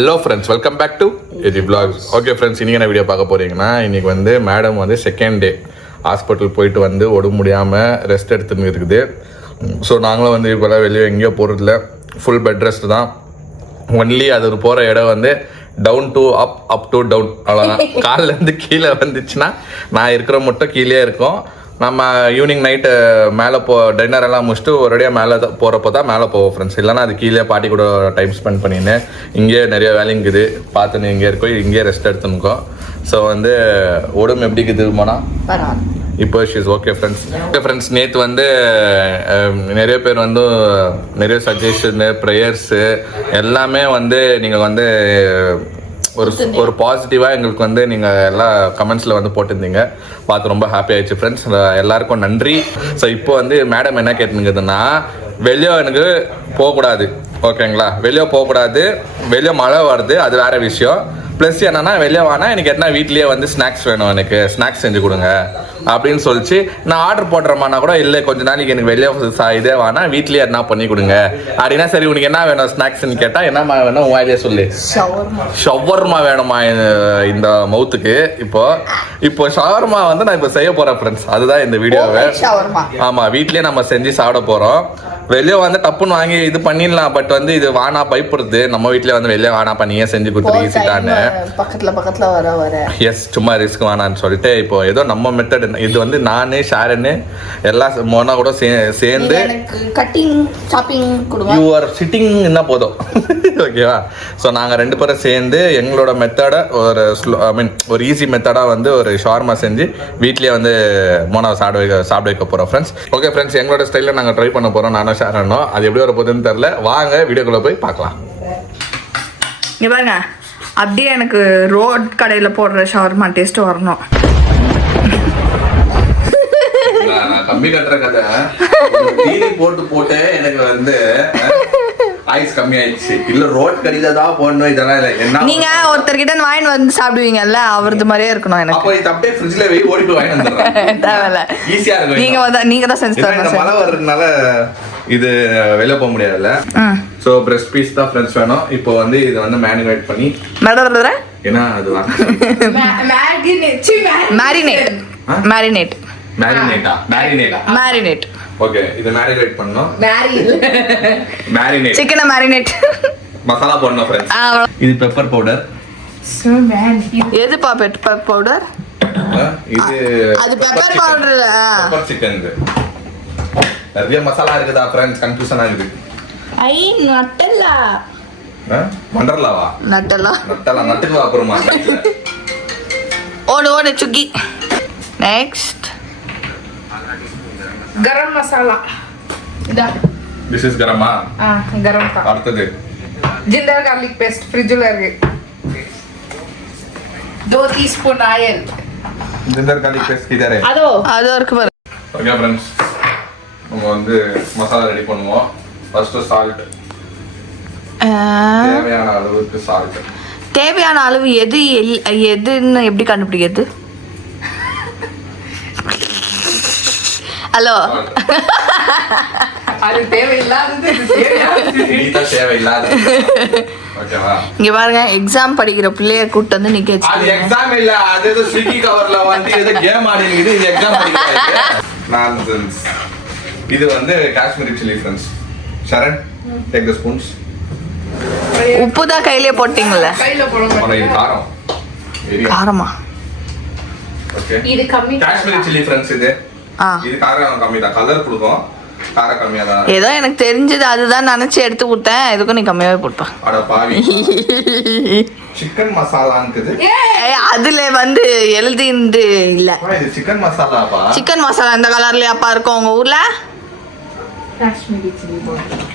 Hello friends, welcome back to எஜி vlogs. Okay friends, இன்றைக்கி என்ன வீடியோ பார்க்க போகிறீங்கன்னா, இன்றைக்கி வந்து மேடம் வந்து செகண்ட் டே ஹாஸ்பிட்டல் போயிட்டு வந்து உடம்பு முடியாமல் ரெஸ்ட் எடுத்துன்னு இருக்குது. ஸோ நாங்களும் வந்து இப்போலாம் வெளியே எங்கேயோ போகிறதில்ல, ஃபுல் பெட் ரெஸ்ட் தான். ஒன்லி அது போகிற இடம் வந்து down to up, up to down, அவ்வளோதான். காலிலேருந்து கீழே வந்துச்சுன்னா நான் இருக்கிற மட்டும் கீழே இருக்கும். நம்ம ஈவினிங் நைட்டு மேலே டின்னர் எல்லாம் முடிச்சுட்டு ஒரேடியாக மேலே போகிறப்போ தான் மேலே போவோம் ஃப்ரெண்ட்ஸ். இல்லைனா அது கீழே பாட்டி கூட டைம் ஸ்பெண்ட் பண்ணின்னு இங்கேயே நிறைய வேலைங்குது பார்த்துன்னு இங்கே இருக்கோம், இங்கேயே ரெஸ்ட் எடுத்துனுக்கோம். ஸோ வந்து உடம்பு எப்படி இருக்குது போனால் இப்போ she's okay friends. Okay friends, நேற்று வந்து நிறைய பேர் வந்து நிறைய சஜஷனு ப்ரேயர்ஸு எல்லாமே வந்து நீங்கள் வந்து ஒரு பாசிட்டிவாக எங்களுக்கு வந்து நீங்கள் எல்லா கமெண்ட்ஸில் வந்து போட்டிருந்தீங்க, பார்த்து ரொம்ப ஹாப்பி ஆயிடுச்சு ஃப்ரெண்ட்ஸ். எல்லாருக்கும் நன்றி. ஸோ இப்போ வந்து மேடம் என்ன கேட்டுனுக்குதுன்னா, வெளியே எனக்கு போகக்கூடாது, ஓகேங்களா? வெளியே போகக்கூடாது, வெளியே மழை வருது, அது வேறு விஷயம். ப்ளஸ் என்னன்னா, வெளியே வானா எனக்கு என்ன வீட்லேயே வந்து ஸ்நாக்ஸ் வேணும், எனக்கு ஸ்நாக்ஸ் செஞ்சு கொடுங்க அப்படின்னு சொல்லிச்சு. நான் ஆர்டர் போடுறேம்மானா கூட இல்லை, கொஞ்ச நாளைக்கு எனக்கு வெளியே இதே வானா வீட்லேயே என்ன பண்ணி கொடுங்க அப்படின்னா, சரி உனக்கு என்ன வேணும் ஸ்நாக்ஸ்ன்னு கேட்டால் என்னம்மா வேணும் உன் வாயிலே சொல்லு. ஷவர்மா வேணுமா இந்த மவுத்துக்கு? இப்போ ஷவர்மா வந்து நான் இப்போ செய்ய போகிறேன் ஃப்ரெண்ட்ஸ், அதுதான் இந்த வீடியோவை. ஆமாம், வீட்லேயே நம்ம செஞ்சு சாப்பிட போகிறோம். வெளியே வந்து டப்புன்னு வாங்கி இது பண்ணிடலாம், பட் வந்து இது வானா பயப்படுது. நம்ம வீட்டில் வந்து வெளியே வானா பண்ணியே செஞ்சு கொடுத்துரு ஈஸிட்டான்னு பக்கத்துல வர எஸ், சும்மா ரிஸ்க் வேணான்னு சொல்லிட்டு இப்போ ஏதோ நம்ம மெத்தட் இது வந்து நானு ஷாரனு எல்லாம் மோனா கூட சேர்ந்து cutting shopping you are sitting என்ன போதும் ஓகேவா? ஸோ நாங்கள் ரெண்டு பேரும் சேர்ந்து எங்களோட மெத்தடை ஒரு ஈஸி மெத்தடாக வந்து ஒரு ஷார்மா செஞ்சு வீட்லேயே வந்து மோனாவை சாப்பிட வைக்க போகிறோம் ஃப்ரெண்ட்ஸ். ஓகே ஃப்ரெண்ட்ஸ், எங்களோட ஸ்டைலில் நாங்கள் ட்ரை பண்ண போகிறோம், நானும் ஷாரனும். அது எப்படி வர போகுதுன்னு தெரில, வாங்க வீடியோக்குள்ளே போய் பார்க்கலாம். இங்கே பாருங்க, அப்படியே எனக்கு ரோட் கடையில் போடுற ஷவர்மா டேஸ்ட்டு வரணும். கம்மி கட்டுற கதை போட்டு எனக்கு வந்து ஐஸ் கம்மி ஆயிடுச்சு. இல்ல ரோட் கடையில தான் போடணும், இதெல்லாம் இல்ல. என்ன நீங்க ஒருத்தர்கிட்ட வாங்கி வந்து சாப்பிடுவீங்கல்ல, அவரது மாதிரியே இருக்கணும் எனக்கு. அப்போ இது அப்படியே ஃப்ரிட்ஜ்ல வை, ஓடி போய் வாங்கி வந்துடுறேன். தேவையில்ல, ஈஸியா இருக்கும். நீங்க தான் செஞ்சு தரணும். மழை வர்றதுனால இது வெளில போக முடியாதுல்ல. சோ பிரஸ்ட் பீஸ் தான் ஃப்ரெண்ட்ஸ் வேணும். இப்போ வந்து இது வந்து மேரினேட் பண்ணி ஏன்னா அது மேரினேட். ஓகே, இது மேரினேட் பண்ணனும். மேரினேட் சிக்கனை மேரினேட் மசாலா போடணும் ஃப்ரெண்ட்ஸ். இது பெப்பர் பவுடர். எதுப்பா பெப்பர் பவுடர்? இது அது பெப்பர் பவுடர் இல்ல, பெப்பர் சிக்கன். நிறைய மசாலா இருக்குதா ஃப்ரெண்ட்ஸ், கன்ஃபியூஷன் ஆகுது. ஐ நட்டலா மண்டர்லாவா? நட்டலா நட்டுக்கு அப்புறமா ஓடு சுக்கி. Next garam masala. This is கரமா? கரம் தான். அடுத்தது जिंजर गार्लिक पेस्ट फ्रिज ல இருக்கு. 2 teaspoon oil. Ginger garlic paste किधर है? அதோ இருக்கு பாரு. ஓகே फ्रेंड्स, நம்ம வந்து மசாலா ரெடி பண்ணுவோம். ஃபர்ஸ்ட் சால்ட், தேவையான அளவுக்கு சால்ட். தேவையான அளவு எதுன்னு எப்படி கண்டுபிடிக்கிறது? ஹலோ, அது தேவையில்லாதது, இது தேவையில்லாதது. ஓகேவா? இங்க பாருங்க, எக்ஸாம் படிக்கிற பிள்ளைய கூட்டி வந்து நிக்க வச்சு. அது எக்ஸாம் இல்ல, அது ஏதோ ஸ்விக்கி கவர்ல வந்து ஏதோ கேம் ஆடிங்குது. இது எக்ஸாம் படிக்கிறாங்க. நான்சென்ஸ். இது வந்து Kashmiri chilli friends. Sharan, take the spoons. உப்பு தான் கையிலே போட்டீங்கல்ல? கையில போடுங்க. இது காரம். காரமா? ஓகே, இது கம்மி. Kashmiri chilli friends. இது காரம் கம்மி தான், கலர் கொடுக்கும். காரம் கம்மியா தான். ஏதோ எனக்கு தெரிஞ்சது அதுதான் நினைச்சு எடுத்து கொடுத்தேன். எதுக்கும் நீ கம்மியாவே போட்டா. அட பாவி. சிக்கன் மசாலான்றது அதுல வந்து எழுதிந்து இல்ல. இது சிக்கன் மசாலாவா? சிக்கன் மசாலா இந்த கலர்லயாப்பா இருக்கும் உங்க ஊர்ல? Kashmiri chilli powder.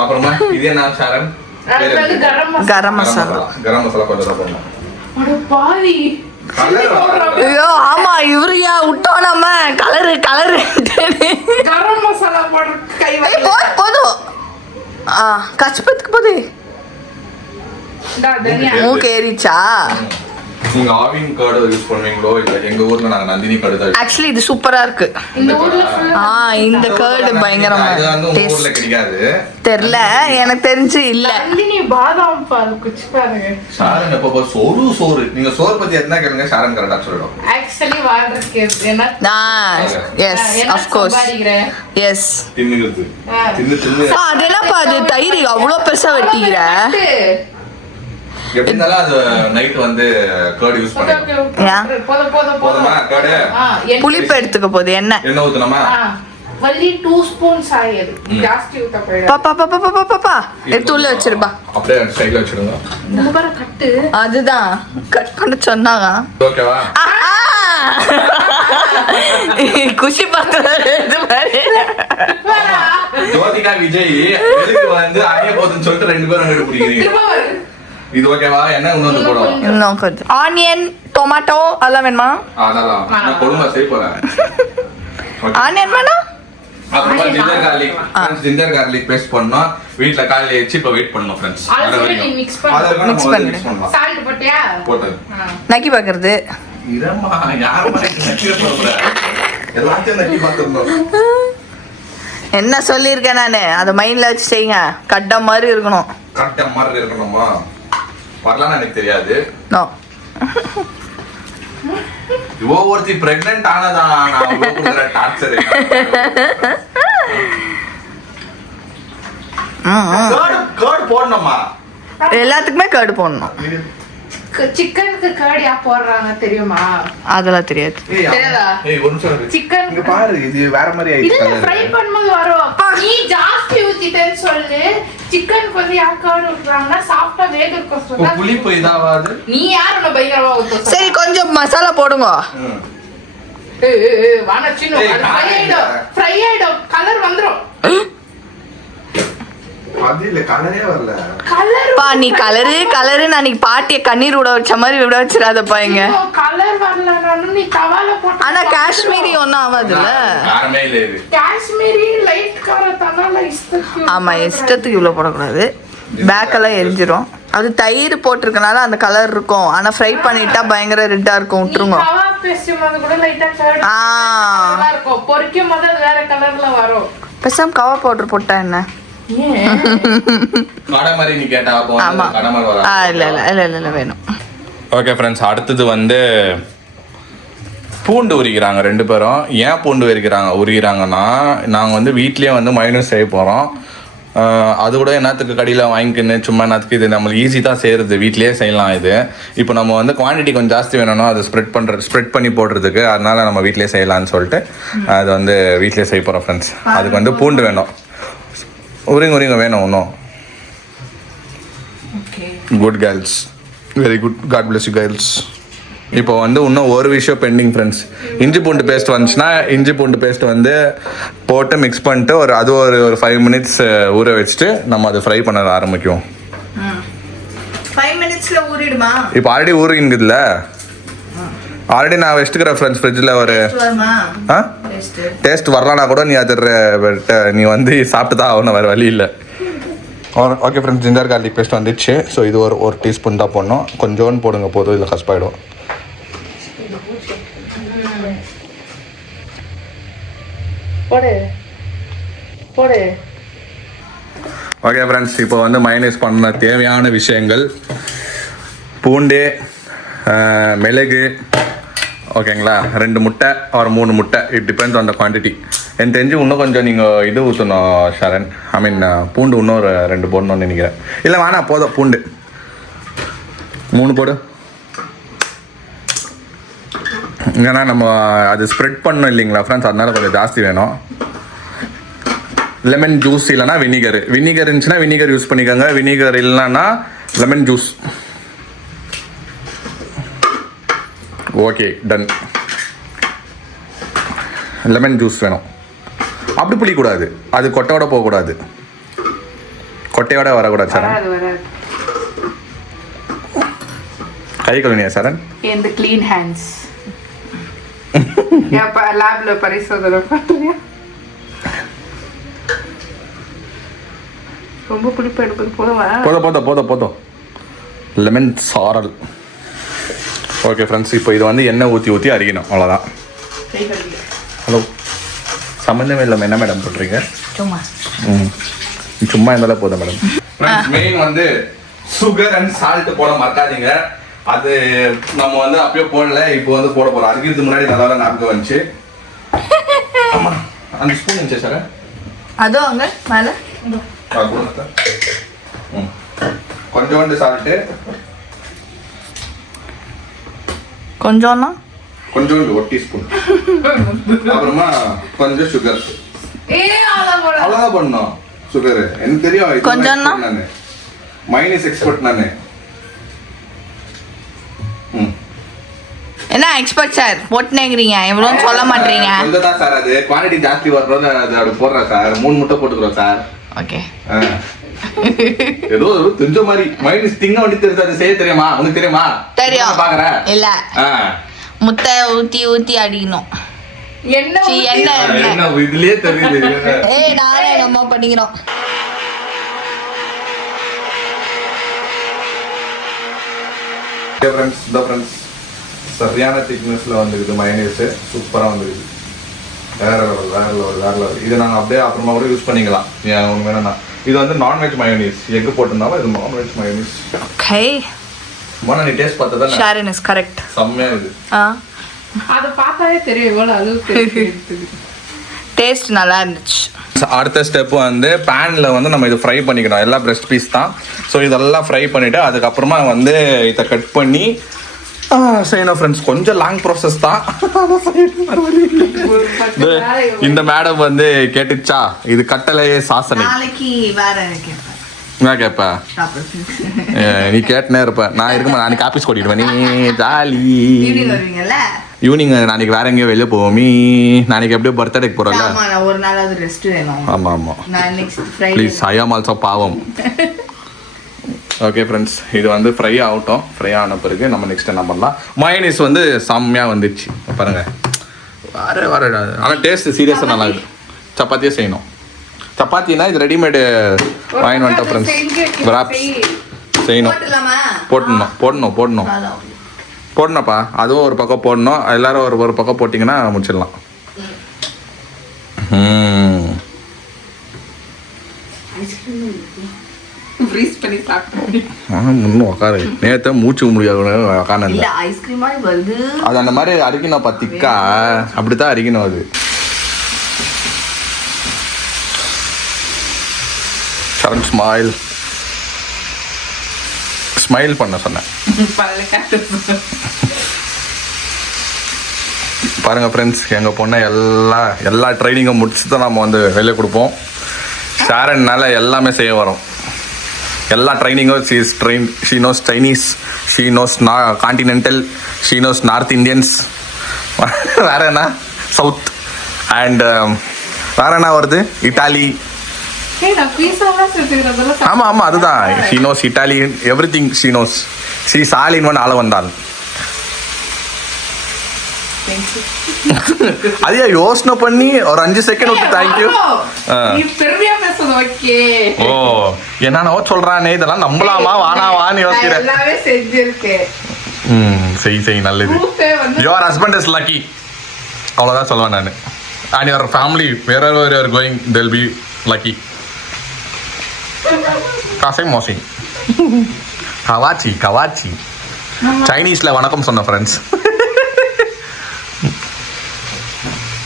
அப்புறமா இது என்ன ஷரண்? அது கரம் மசாலா. கரம் மசாலா கொஞ்சம் போடணும். அட பாவி. ஐயோ ஆமா, இவரையா விட்டோம் நம்ம. கலரு கரம் மசாலா போடுற கை போதும். கஷ்டத்துக்கு போது தனியா மூக்கு ஏறிச்சா? நீங்க ஆவின் கார்டு யூஸ் பண்ணுவீங்களோ இல்ல எங்க ஊர்ல நாங்க நந்தினி கார்டு தான் ஆக்சுவலி இது சூப்பரா இருக்கு. இந்த ஊர்ல full இந்த கேர்டு பயங்கரமா இது வந்து உங்க ஊர்ல டேஸ்ட் கிடைக்காது. தெரியல, எனக்கு தெரிஞ்சு இல்ல. நந்தினி பாதாம் பால் குச்சி பாருங்க. ஷாரன் எப்போ சோறு நீங்க சோறு பத்தி என்ன கேளுங்க, ஷாரன் கரெக்டா சொல்லிடும். ஆக்சுவலி வாழ்றதுக்கு என்ன எஸ் ஆஃப் கோர்ஸ் எஸ். தின்னுகிறது தின்னு அது என்னப்பா அது தயிர் அவ்வளோ பெருசா வெட்டிக்கிற? எப்படி இருந்தாலும் அது நைட் வந்து கர்ட் யூஸ் பண்ணுங்க. போதுமா கர்டு? புளிப்பு எடுத்துக்க போகுது என்ன ஊத்துனமா? வள்ளி 2 ஸ்பூன்ஸ் ஆயிரு. ஜாஸ்தி ஊத்த போயிடு. பாப்பா எடுத்து உள்ள வச்சிருப்பா. அப்படியே சைடுல வச்சிடுங்க. இந்த பாரு கட்டு. அதுதான் கட் பண்ண சொன்னாங்க. ஓகேவா? குஷி பாக்குறது மாதிரி. ஜோதிகா விஜய் எதுக்கு வந்து அடைய போதுன்னு சொல்லிட்டு 2 பேரும் அங்க பிடிக்கிறீங்க. இது ஓகேவா? என்ன இன்னொன்று போடுவோம். இன்னும் கொஞ்சம் ஆனியன் டொமேட்டோ அதெல்லாம் வேணுமா? அதெல்லாம் நான் கொடுமை செய்ய போறேன். ஆனியன் வேணும். அப்புறமா ஜிஞ்சர் கார்லிக் பேஸ்ட் பண்ணோம். வீட்ல காலையில வச்சு இப்ப வெயிட் பண்ணோம் ஃப்ரெண்ட்ஸ். மிக்ஸ் பண்ணு. சால்ட் போட்டியா? போட்டு நக்கி பாக்குறது. இரமா யாரமா நக்கி போற? எல்லாத்தையும் நக்கி பாத்துறோம். என்ன சொல்லியிருக்கேன் நானு, அதை மைண்ட்ல வச்சு செய்யுங்க. கட்ட மாதிரி இருக்கணும். கட்ட மாதிரி இருக்கணுமா? வரலாம் எனக்கு தெரியாது. நோ இவோ ஒருத்தி பிரெக்னன்ட் ஆனதா நான் அவ்வளவு கொடுக்குற டார்ச்சர். கர்ட் போடணுமா? எல்லாத்துக்குமே கர்டு போடணும். சிக்கனுக்கு கர்ட் யா போடுறாங்க தெரியுமா? அதெல்லாம் தெரியாது. தெரியாதா? ஏய் ஒரு நிமிஷம் இரு. சிக்கன் இங்க பாரு, இது வேற மாதிரி இல்ல ஆயிடுச்சு. ஃப்ரை பண்ணும்போது வரும். நீ ஜாஸ்தி ஊத்திட்டேன்னு சொல்லு. சிக்கன் கொஞ்சம் யா கர்ட் ஊத்துறாங்கன்னா சாஃப்ட்டா வேகறதுக்கு புளிப்பு இதாவாது. நீ யாரோட பயங்கரமா ஊத்துற? சரி கொஞ்சம் மசாலா போடுங்க. வானா சின்ன ஃப்ரை ஆயிடும் கலர் வந்துரும். அது இல்ல கலரே வரல. கலர் பா நீ கலரு நான் நீ பாட்டிய கண்ணீர் விட வச்ச மாதிரி விட வச்சிடாதப்பா இங்க. கலர் வரலனாலும் நீ தவால போட்டு. ஆனா காஷ்மீரி ஒண்ணும் ஆகாதுல்ல. காரமே இல்ல இது. காஷ்மீரி லைட் காரத்தால இஷ்டத்துக்கு. ஆமா இஷ்டத்துக்கு இவ்வளவு போடக்கூடாது. பேக்கெல்லாம் எரிஞ்சிரும். அது தயிர் போட்டிருக்கனால அந்த கலர் இருக்கும். ஆனா ஃப்ரை பண்ணிட்டா பயங்கர ரெட்டா இருக்கும். விட்டுருங்க. கவா பேஸ்டும் போது கூட லைட்டா கலர் இருக்கும். பொரிக்கும் போது அது வேற கலர்ல வரும். பேசாம கவா பவுடர் போட்டா என்ன? கடை மாதிரி நீ கேட்டா அப்போ கடை மாதிரி வர. இல்ல வேணும். ஓகே ஃப்ரெண்ட்ஸ், அடுத்தது வந்து பூண்டு உரிக்கிறாங்க 2 பேரும். ஏன் பூண்டு உரிக்கிறாங்கன்னா நாங்கள் வந்து வீட்லேயே வந்து மைனஸ் செய்ய போகிறோம். அது கூட என்னத்துக்கு கடையில் வாங்கிக்கின்னு சும்மா என்னத்துக்கு, இது நம்மளுக்கு ஈஸி தான் செய்கிறது, வீட்லேயே செய்யலாம். இது இப்போ நம்ம வந்து குவான்டிட்டி கொஞ்சம் ஜாஸ்தி வேணும்னா அது ஸ்ப்ரெட் பண்ணி போடுறதுக்கு, அதனால நம்ம வீட்லேயே செய்யலாம்னு சொல்லிட்டு அது வந்து வீட்லேயே செய்ய போகிறோம் ஃப்ரெண்ட்ஸ். அதுக்கு வந்து பூண்டு வேணும். உரிங்க வேணும் இன்னும். Good girls, very good, God bless you girls. இப்போ வந்து இன்னும் ஒரு விஷயம் பெண்டிங் ஃப்ரெண்ட்ஸ். இஞ்சி பூண்டு பேஸ்ட் வந்துச்சுன்னா இஞ்சி பூண்டு பேஸ்ட் வந்து போட்டு மிக்ஸ் பண்ணிட்டு அது ஒரு 5 மினிட்ஸ் ஊற வச்சுட்டு நம்ம அதை ஃப்ரை பண்ண ஆரம்பிக்கும். 5 மினிட்ஸ்ல ஊறிடுமா? இப்போ ஆல்ரெடி ஊறிங்குதுல்ல, ஆல்ரெடி நான் வச்சுக்கிறேன் ஃப்ரெண்ட்ஸ் ஃப்ரிட்ஜில். ஒரு டேஸ்ட் வரலான்னா கூட நீ வந்து சாப்பிட்டு தான் ஆகணும், வேறு வழி இல்லை. Okay friends, ginger garlic paste வந்துடுச்சு. ஸோ இது ஒரு டீஸ்பூன் தான் போடணும். கொஞ்சோன்னு போடுங்க போதும், இல்லை கஷ்டமாயிடும். ஓகே ஃப்ரெண்ட்ஸ், இப்போ வந்து மைனஸ் பண்ண தேவையான விஷயங்கள் பூண்டு, மிளகு, ஓகேங்களா, 2 முட்டை ஒரு 3 முட்டை, it depends on the quantity. எனக்கு தெரிஞ்சு இன்னும் கொஞ்சம் நீங்கள் இது ஊற்றணும் ஷரண். ஐ மீன் பூண்டு இன்னும் 2 போடணும்னு நினைக்கிறேன். இல்லை வேணா போதும், பூண்டு 3 போடு. ஏன்னா நம்ம அது ஸ்ப்ரெட் பண்ணணும் இல்லைங்களா ஃப்ரெண்ட்ஸ், அதனால கொஞ்சம் ஜாஸ்தி வேணும். லெமன் ஜூஸ் இல்லைனா வினிகர் இருந்துச்சுன்னா வினிகர் யூஸ் பண்ணிக்கோங்க. வினிகர் இல்லைன்னா lemon juice. Okay done. Lemon juice வேணும். அப்படி புளிக்கூடாது, அது கொட்டையோட போகக்கூடாது, கொட்டையோட வரக்கூடாது. சரண் கை கழுவினியா சரண்? இந்த க்ளீன் ஹேண்ட்ஸ் லேப்ல பரிசோதனை பண்றியா? ரொம்ப புளிப்பு எடுப்பது போதும். லெமன் சாரல் ஓகே ஃப்ரெண்ட்ஸ், இப்போ இது வந்து எண்ணெய் ஊற்றி அரிக்கணும், அவ்வளோதான். ஹலோ, சம்மந்தமே இல்லாமல் என்ன மேடம் பண்ணுறீங்க? சும்மா இருந்தாலும் போதும் மேடம். மெயின் வந்து சுகர் அண்ட் சால்ட் போட மறக்காதீங்க. அது நம்ம வந்து அப்பயே போடல, இப்போ வந்து போட போகிறோம். அரிக்கிறதுக்கு முன்னாடி நல்லா ஞாபகம் வந்துச்சு. ஆமாம், அந்த ஸ்பூன் இருந்துச்சு சார், அதோ அங்கே மேலே கொஞ்சோண்டு சால்ட்டு, கொஞ்சோன்னா கொஞ்சோண்டு 1 டீஸ்பூன், அப்புறமா கொஞ்சம் சுகர். அவ்வளோதான் பண்ணணும். சுகர் எனக்கு தெரியும், கொஞ்சம்னா நான் மைனஸ் எக்ஸ்பர்ட் நானு. என்ன எக்ஸ்பர்ட் சார் போட்டுனேங்கிறீங்க, எவ்வளோன்னு சொல்ல மாட்டீங்க. கொஞ்சம் தான் சார், அது குவான்டிட்டி ஜாஸ்தி வர்றது அது அப்படி போடுறேன் சார். 3 முட்டை போட்டுக்கிறோம் சார். ஓகே, ஏதோ தெரிஞ்ச மாதிரி மைனஸ் திங்க வண்டி தெரிஞ்சு அது செய்ய தெரியுமா? உனக்கு தெரியுமா? தெரியும். பாக்குறேன் இல்ல, முட்டை ஊத்தி அடிக்கணும். என்ன இதுலயே தெரியுது. ஏய், நானே நம்ம பண்ணிக்கிறோம். ஃப்ரெண்ட்ஸ், சரியான திக்னஸ்ல வந்துருக்குது மயோனைஸ். சூப்பரா வந்துருக்குது. வேற லெவல். இதை நாங்கள் அப்படியே அப்புறமா கூட யூஸ் பண்ணிக்கலாம். ஒன்று வேணும்னா இது வந்து நான்வெஜ் மயோனைஸ். எக் போட்டிருந்தாலும் இது நான்வெஜ் மயோனைஸ். ஓகே, மோனா நீ டேஸ்ட் பார்த்தா தான் ஷாரின் இஸ் கரெக்ட். செம்மையா இருக்கு. அத பார்த்தாலே தெரியும் எவ்வளவு அளவுக்கு டேஸ்ட் நல்லா இருந்துச்சு. அடுத்த ஸ்டெப் வந்து பேனில் வந்து நம்ம இது ஃப்ரை பண்ணிக்கணும். எல்லாம் பிரெஸ்ட் பீஸ் தான். ஸோ இதெல்லாம் ஃப்ரை பண்ணிவிட்டு அதுக்கப்புறமா வந்து இதை கட் பண்ணி செய்யணும் ஃப்ரெண்ட்ஸ். கொஞ்சம் லாங் ப்ராசஸ் தான். இந்த மேடம் வந்து கேட்டுச்சா, இது கட்டளையே சாசனை. நாளைக்கு வேற என்ன கேட்ப? நீ கேட்டுனே இருப்ப. நான் இருக்குமா, நாளைக்கு ஆஃபீஸ் கூட்டிடுவேன். நீ ஜாலி. ஈவினிங் நாளைக்கு வேற எங்கேயோ வெளியே போவோம். நாளைக்கு எப்படியோ பர்த்டேக்கு போறோம்ல, ஒரு நாளாவது ரெஸ்ட் வேணும். ஆமா ஆமா, நான் நெக்ஸ்ட் ஃப்ரைடே ப்ளீஸ். ஐ ஆம் ஆல்சோ பாவம். ஓகே ஃப்ரெண்ட்ஸ், இது வந்து ஃப்ரை ஆகட்டும். ஃப்ரை ஆன பிறகு நம்ம நெக்ஸ்ட் என்ன பண்ணலாம். மயோனைஸ் வந்து செம்மையாக வந்துடுச்சு பாருங்க. வர ஆனால் டேஸ்ட் சீரியஸாக நல்லா இருக்கு. சப்பாத்தியே செய்யணும். சப்பாத்தினா இது ரெடிமேடு வாங்கி வந்துட்டோம் ஃப்ரெண்ட்ஸ். கிராப்ஸ் செய்யணும். போடணும்ப்பா. அதுவும் ஒரு பக்கம் போடணும். எல்லாரும் ஒரு பக்கம் போட்டிங்கன்னா முடிச்சிடலாம். இன்னும் உக்காரு. நேற்று மூச்சு முடியாது உக்காந்து. அது அந்த மாதிரி அரிக்கணும். திக்கா அப்படித்தான் அரிக்கணும். அது சரண் ஸ்மைல் பண்ண சொன்னேன். பாருங்க ஃப்ரெண்ட்ஸ், எங்கள் பொண்ணை எல்லா ட்ரைனிங்கும் முடிச்சு தான் நம்ம வந்து வெளியே கொடுப்போம். ஷாரன்னால எல்லாமே செய்ய வரும். எல்லா ட்ரைனிங்கும் she knows Chinese, she knows continental, she knows north Indians, வேற என்ன சவுத் அண்ட் வேற என்ன வருது, இட்டாலி. ஆமா ஆமா, அதுதான். She nose Italian, everything she nose. She all in one, ஆள வந்தால். அதையா யோசனை பண்ணி ஒரு 5 செகண்ட் விட்டு தேங்க்யூ. ஓ, என்னோ சொல்றானே, இதெல்லாம் நம்பலாமா வானாவான்னு யோசிக்கிறேன். செய் நல்லது. யுவர் ஹஸ்பண்ட் இஸ் லக்கி, அவ்வளோதான் சொல்லுவேன் நான். And your family wherever you are going, they'll be lucky. காசை மோசி கவாச்சி சைனீஸ்ல வணக்கம் சொன்ன ஃப்ரெண்ட்ஸ்.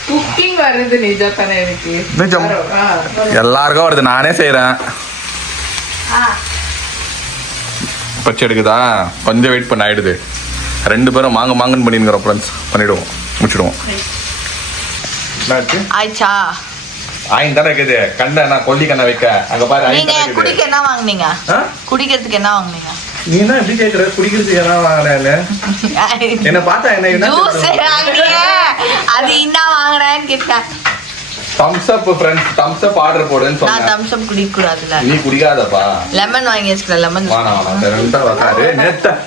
குக்கிங் வருது நிஜத்தானே எனக்கு. நிஜம், எல்லாருக்கும் வருது. நானே செய்யறேன். பச்சை எடுக்குதா, கொஞ்சம் வெயிட் பண்ண ஆயிடுது. 2 பேரும் மாங்கன்னு பண்ணிருக்கிறோம் ஃப்ரெண்ட்ஸ். பண்ணிடுவோம், முடிச்சிடுவோம். ஆயிச்சா? ஆயின் தானே இருக்குது. கண்ணை நான் கொல்லி கண்ணை வைக்க அங்க பாரு. நீங்க குடிக்க என்ன வாங்குனீங்க? குடிக்கிறதுக்கு என்ன வாங்குனீங்க? நீ என்ன எப்படி கேக்குற? குடிக்கிறதுக்கு என்ன வாங்குறேன்னு என்ன பார்த்தா என்ன ஜூஸ் வாங்குறீங்க, அது என்ன வாங்குறேன்னு கேட்டேன். தம்ஸ் அப் ஃப்ரெண்ட்ஸ், தம்ஸ் அப் ஆர்டர் போடுன்னு சொன்னேன். நான் தம்ஸ் அப் குடிக்க கூடாதுல. நீ குடிக்காதப்பா. லெமன் வாங்கி வச்சுக்கலாம். லெமன் வேணாம், ரெண்டா வக்காரு நேத்த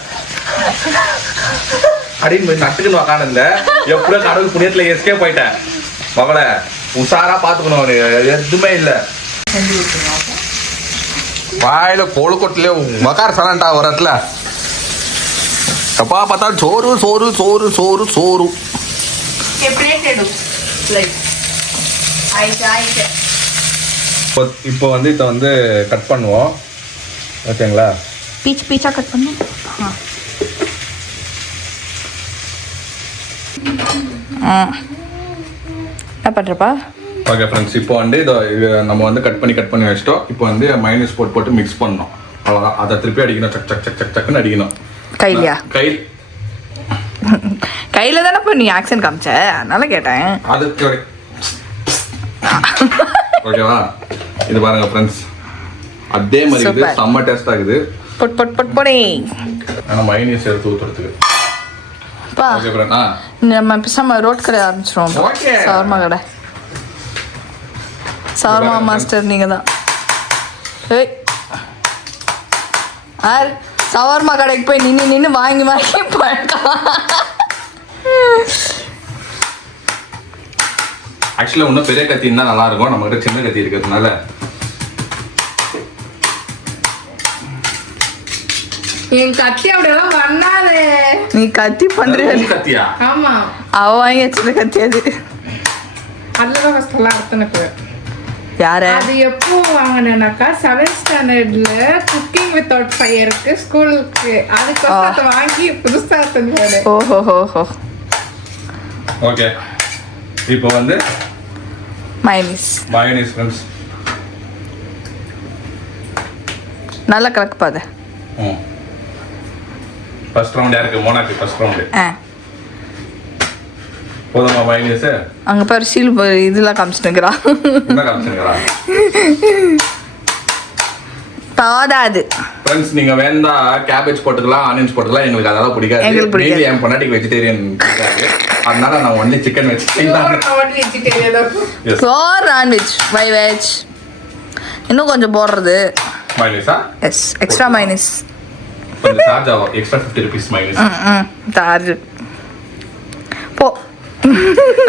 அப்படின்னு நட்டுக்குன்னு உக்காந்துருந்த. எப்படியோ கடவுள் புண்ணியத்துல எஸ்கேப் போயிட்டேன். மகள உஷாரா பாத்துக்கணும். எதுவுமே இல்ல வாயில கொழுக்கொட்டிலே உக்கார சலண்டா ஒரு இடத்துல. எப்பா பார்த்தா சோறு சோறு சோறு சோறு சோறு. இப்போ வந்து இதை வந்து கட் பண்ணுவோம். ஓகேங்களா? பீச்சா கட் பண்ணு. என்ன பண்ணுறப்பா? ஓகே ஃப்ரெண்ட்ஸ், இப்போ வந்து இது நம்ம வந்து கட் பண்ணி வச்சிட்டோம். இப்போ வந்து மைனஸ் போட்டு மிக்ஸ் பண்ணணும். அவ்வளோதான். அதை திருப்பி அடிக்கணும். சக் சக் சக் சக் சக்குன்னு அடிக்கணும். கையிலையா? கையில் தானே இப்போ நீ ஆக்சன் காமிச்ச, அதனால கேட்டேன். அது ஓகேவா? இது பாருங்க ஃப்ரெண்ட்ஸ், அதே மாதிரி இது செம்ம டேஸ்ட் ஆகுது. பொடி ஆனால் மைனஸ் எடுத்து ஊற்றுறதுக்கு. ஓகே ஃப்ரெண்ட், நம்ம பேசாம ரோட் கடை ஆரம்பிச்சிருவோம். ஓகே, சவர்மா கடை. சவர்மா மாஸ்டர் நீங்க தான். ஏய் ஆர் சவர்மா கடைக்கு போய் நின்று வாங்கி பழக்கம். ஆக்சுவலாக இன்னும் பெரிய கத்தி இருந்தால் நல்லா இருக்கும். நம்ம கிட்ட சின்ன கத்தி இருக்கிறதுனால என் கத்தி அப்படியெல்லாம் பண்ணாதே. நீ கத்தி பண்ற கத்தியா? ஆமா, அவ வாங்கி வச்சிருக்க கத்தி அது. அதுலதான் ஃபர்ஸ்ட் எல்லாம் அர்த்தனுக்கு. யார? அது எப்போ வாங்கினேனாக்கா 7th ஸ்டாண்டர்ட்ல குக்கிங் வித்தவுட் ஃபயருக்கு ஸ்கூலுக்கு அதுக்கு வாங்கி புதுசா தந்தேன். ஓஹோ. ஓகே, இப்போ வந்து மைனஸ் ஃப்ரெண்ட்ஸ் நல்லா கலக்கு பாது. ஃபர்ஸ்ட் ரவுண்ட் யாருக்கு? மோனாக்கு ஃபர்ஸ்ட் ரவுண்ட். போதுமா மைனஸ்? அங்க பாரு சீல் இதெல்லாம் காமிச்சிட்டுங்கிறா. என்ன காமிச்சிருக்கா? பாதாது. ஃப்ரெண்ட்ஸ், நீங்க வேண்டா கேபேஜ் போட்டுக்கலாம், ஆனியன்ஸ் போட்டுக்கலாம். எங்களுக்கு அதெல்லாம் பிடிக்காது. மீதி என் பொண்டாட்டிக்கு வெஜிடேரியன் பிடிக்காது. அதனால நான் only chicken vegetarian. Pure non veg by veg. இன்னும் கொஞ்சம் போடுறது மைனஸா? Yes, extra minus. கொஞ்சம் சார்ஜ் ஆகும். Extra 50 rupees minus. சார்ஜ் போ.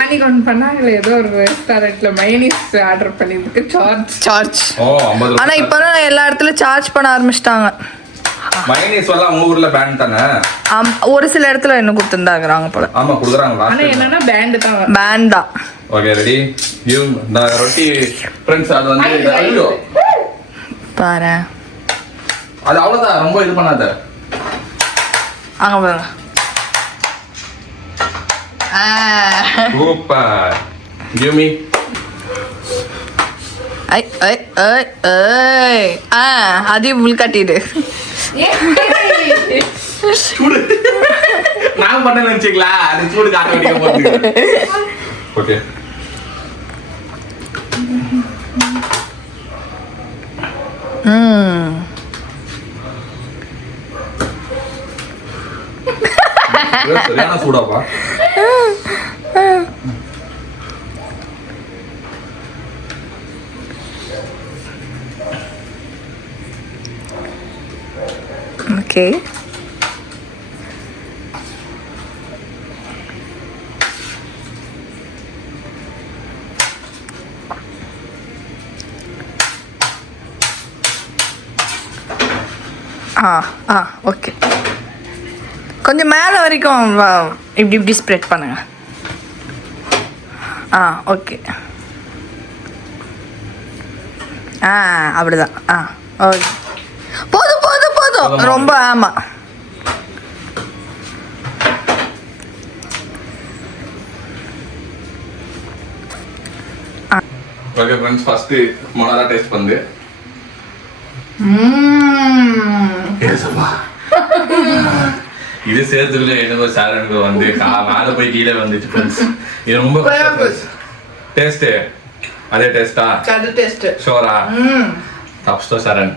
அன்னைக்கு ஒன்று பண்ணாங்களே, ஏதோ ஒரு ரெஸ்டாரண்ட்ல மைனஸ் ஆர்டர் பண்ணிருக்கு சார்ஜ். ஓ 50 ஆனா இப்பதான் எல்லா இடத்துலயும் சார்ஜ் பண்ண ஆரம்பிச்சிட்டாங்க. மைனஸ் எல்லாம் உங்க ஊர்ல பேன் தானே? ஒரு சில இடத்துல இன்னும் கொடுத்துருந்தாங்க போல. ஆமா கொடுக்குறாங்க. ஆனா என்னன்னா பேண்ட் தான். ஓகே ரெடி யூ த ரொட்டி ஃப்ரெண்ட்ஸ். அது வந்து ஐயோ பாரு, அது அவ்வளவுதான். ரொம்ப இது பண்ணாத. அங்க பாருங்க. சூப்பர். Give me. அதையும் முள் காட்டிடு. சூடு நான் பண்ண நினைச்சீங்களா? அது சூடு காட்ட வேண்டிய போகுது. ஓகே சரியான சூடாப்பா. Okay, okay. கொஞ்சம் மேலே வரைக்கும் இப்படி ஸ்ப்ரெட் பண்ணுங்க. ஓகே. அப்படிதான். ஓகே, போதும். ரொம்ப ஆமா. ஓகே ஃப்ரெண்ட்ஸ், ஃபர்ஸ்ட் மொனாரா டேஸ்ட் பண்ணு. இது சேர்த்துல என்னவோ சாரனுக்கு வந்து மேல போய் கீழே வந்துச்சு ஃப்ரெண்ட்ஸ். இது ரொம்ப டேஸ்ட். அதே டேஸ்டா? அது டேஸ்ட் ஷோரா? தப்ஸ்தோ சரண்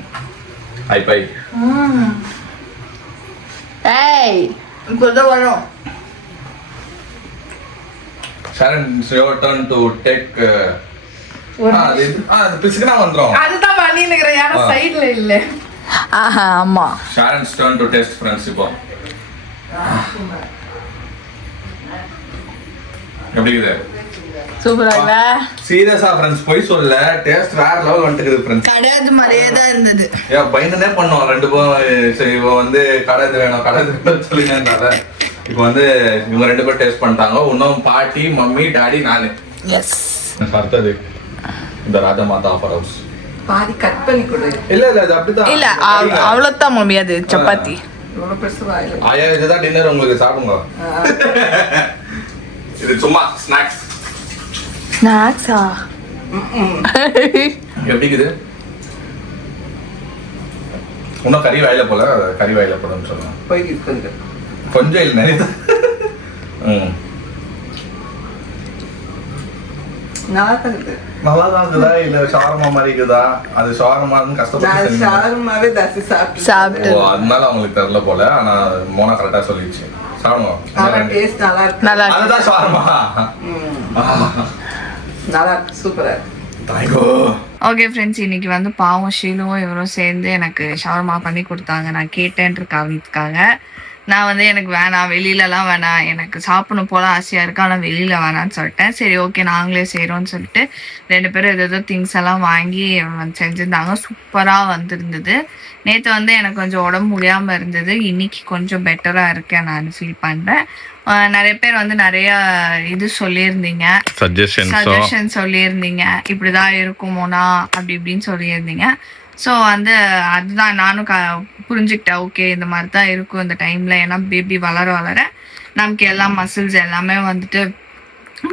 ஹை பை. ஏய் கொஞ்சம் வரும். சரண் it's your turn to take அது பிஸ்கனா வந்துரும். அதுதான் பண்ணி நிக்கிறேன். யாரோ சைடுல இல்ல. ஆமா. Sharon's turn to taste friends இப்போ. எப்படி இருக்குது சூப்பரா இல்ல சீரியஸா ஃப்ரெண்ட்ஸ் போய் சொல்ல டேஸ்ட் வேற லெவல் வந்துட்டு ஃப்ரெண்ட்ஸ் கிடையாது மாதிரியே தான் இருந்தது. ஏன் பயந்துனே பண்ணோம் 2 பேரும். சரி இவன் வந்து கடை இது வேணும் சொல்லினேன்றால இப்போ வந்து இவங்க 2 பேரும் டேஸ்ட் பண்ணிட்டாங்க. இன்னும் பாட்டி மம்மி டாடி நானு. எஸ் அடுத்தது இந்த ராஜமாதா ஆஃபர் ஹவுஸ். பாதி கட் பண்ணி கொடு. இல்ல அது அப்படிதான் இல்ல அவ்வளவுதான் மம்மி, அது சப்பாத்தி. இவ்வளவு பெருசு வாயில. ஆயா இதுதான் டின்னர் உங்களுக்கு, சாப்பிடுங்க. இது சும்மா ஸ்நாக்ஸ். ஸ்நாக்ஸா? எப்படி இருக்குது? இன்னும் கறி வாயில போல, கறி வாயில போடணும்னு சொல்லலாம். போய் கொஞ்சம் இல்லை நிறைய. நல்லா தான் இருக்கு. நல்லா தான் இருக்குதா இல்ல ஷவர்மா மாதிரி இருக்குதா? அது ஷவர்மான்னு கஷ்டப்பட்டு ஷவர்மாவே தாசி சாப்பிட்டு அதனால அவங்களுக்கு தெரியல போல. ஆனா மோனா கரெக்டா சொல்லிடுச்சு. சாப்பிடுவோம். டேஸ்ட் நல்லா இருக்கு. நல்லா அதுதான் ஷவர்மா. நல்லா இருக்கு, சூப்பரா இருக்கு. ஓகே ஃப்ரெண்ட்ஸ், இன்னைக்கு வந்து பாவம் ஷீலுவும் இவரும் சேர்ந்து எனக்கு ஷவர்மா பண்ணி கொடுத்தாங்க. நான் கேட்டேன்ற காரணத்துக்காக. நான் வந்து எனக்கு வேணாம், வெளியிலலாம் வேணாம், எனக்கு சாப்பிடணும் போல ஆசையாக இருக்கு, ஆனால் வெளியில் வேணான்னு சொல்லிட்டேன். சரி ஓகே நாங்களே செய்கிறோன்னு சொல்லிட்டு 2 பேரும் ஏதோ திங்ஸ் எல்லாம் வாங்கி செஞ்சுருந்தாங்க. சூப்பராக வந்திருந்தது. நேற்று வந்து எனக்கு கொஞ்சம் உடம்பு முடியாமல் இருந்தது. இன்னைக்கு கொஞ்சம் பெட்டராக இருக்கேன் நான் ஃபீல் பண்ணுறேன். நிறைய பேர் வந்து நிறைய இது சொல்லியிருந்தீங்க, சஜஷன் சொல்லியிருந்தீங்க, இப்படிதான் இருக்குமோனா அப்படி இப்படின்னு சொல்லியிருந்தீங்க. ஸோ வந்து அதுதான் நானும் புரிஞ்சுக்கிட்டேன். ஓகே இந்த மாதிரி தான் இருக்கும் இந்த டைமில். ஏன்னா பேபி வளர வளர நமக்கு எல்லா மசில்ஸ் எல்லாமே வந்துட்டு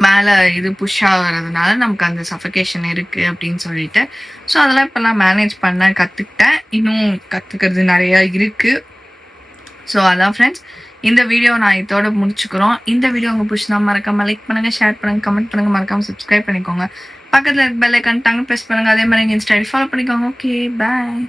மேலே இது புஷ் ஆகிறதுனால நமக்கு அந்த சஃபகேஷன் இருக்குது அப்படின்னு சொல்லிட்டு. ஸோ அதெல்லாம் இப்போல்லாம் மேனேஜ் பண்ண கற்றுக்கிட்டேன். இன்னும் கற்றுக்கிறது நிறையா இருக்குது. ஸோ அதான் ஃப்ரெண்ட்ஸ், இந்த வீடியோ நான் இதோட முடிச்சுக்கிறோம். இந்த வீடியோ உங்கள் பிடிச்சா மறக்காம லைக் பண்ணுங்கள், ஷேர் பண்ணுங்கள், கமெண்ட் பண்ணுங்கள், மறக்காமல் சப்ஸ்கிரைப் பண்ணிக்கோங்க. பக்கத்தில் பெல் ஐக்கான் ப்ரெஸ் பண்ணுங்கள். அதே மாதிரி இன்ஸ்டா ஃபாலோ பண்ணிக்கோங்க. Okay bye.